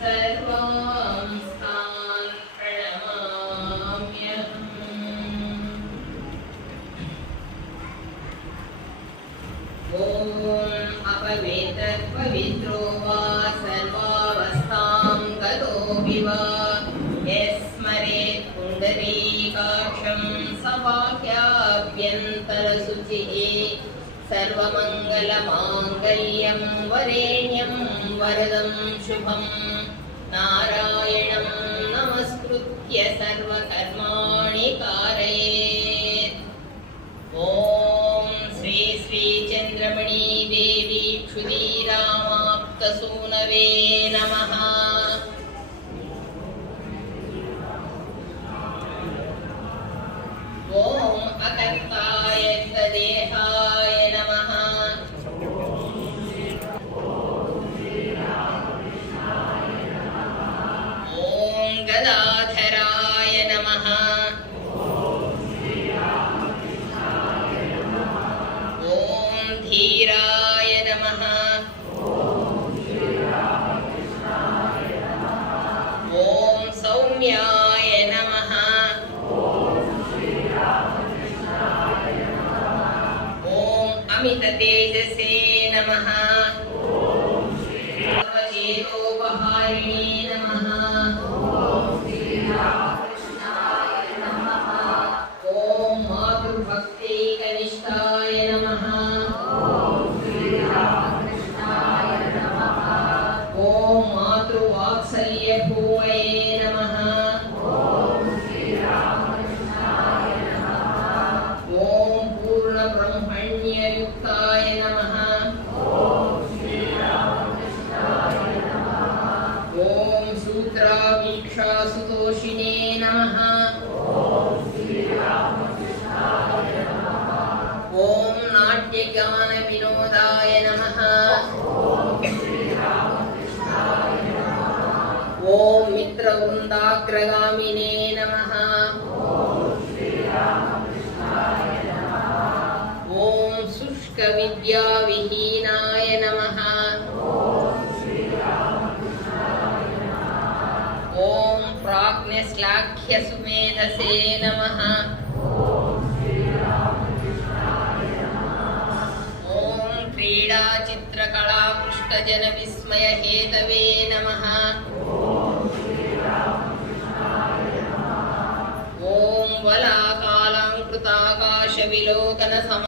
सर्वांस्तान् प्रणमाम्यहम्। ॐ अपवेतत्पवित्रो वा सर्वावस्थां गतोऽपि वा यस्मरेत् पुण्डरीकाक्षं सवाक्याभ्यन्तरशुचिः सर्वमङ्गलमाङ्गल्यं वरेण्यं वरदं शुभं नारायणं नमस्कृत्य सर्वकर्माणि कारयेत्। ॐ श्री श्री चन्द्रमणि देवी क्षुदीरामाप्तसूनवे नमः। ॐ अकर्ताय देहाय नमः। ॐ गदाधराय नमः। ॐ धीराय नमः। ॐ सौम्याय नमः। ॐ अमिततेजसे नमः। सर्वचेतोपहारिणे नमः। ॐ मातृभक्तिकनिष्ठाय नमः। ॐ मातृवात्सल्यपूर्वये नमः। ॐ पूर्णब्रह्मण्ययुक्ताय नमः। ॐ सूत्रावीक्षासुतोषिणे नमः। ॐ नाट्यगानविनोदाय नमः। ॐ मित्रवृन्दाग्रगामिने नमः। ॐ शुष्कविद्याविहीनाय नमः। ॐ प्राज्ञश्लाघ्यसुमेधसे नमः। ॐ क्रीडाचित्रकलापृष्ठजनविस्मयहेतवे नमः। ॐ वलाकालाङ्कृताकाशविलोकनसम